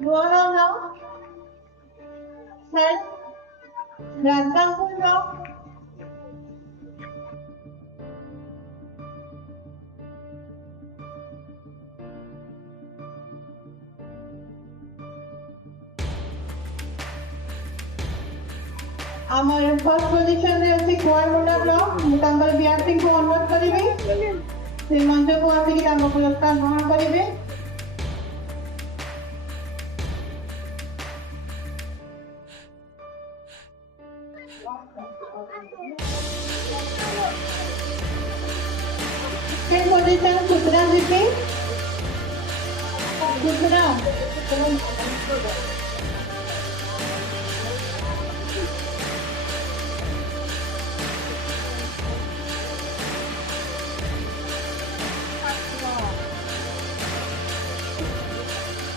Luarang now. Head. Rantangpur now. আমার first পজিশনে আছে কুয়ারমোনা ব্লক তাঙ্গল বিয়ার সিং को অনুরোধ করিবে সেই মঞ্চକୁ ଆସିକି ତାଙ୍କ ପୁରସ୍କାର ଗ୍ରହଣ କରିବେ। सेकंड पोजीशन सुखरा जी सुखरा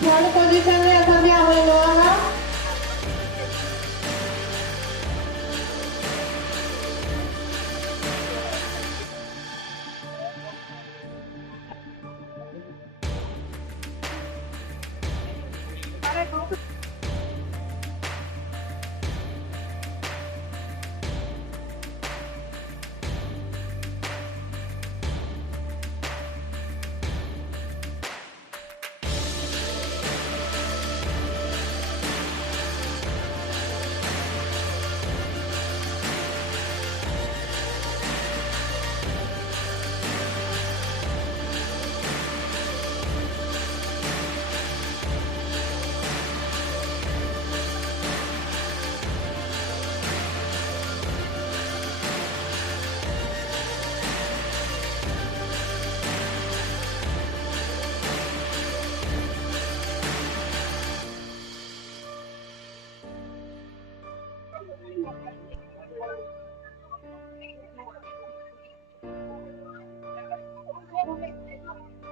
थर्ड पोजीशन में असांजे अमल Lohara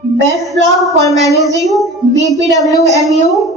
Best blog for managing BPWMU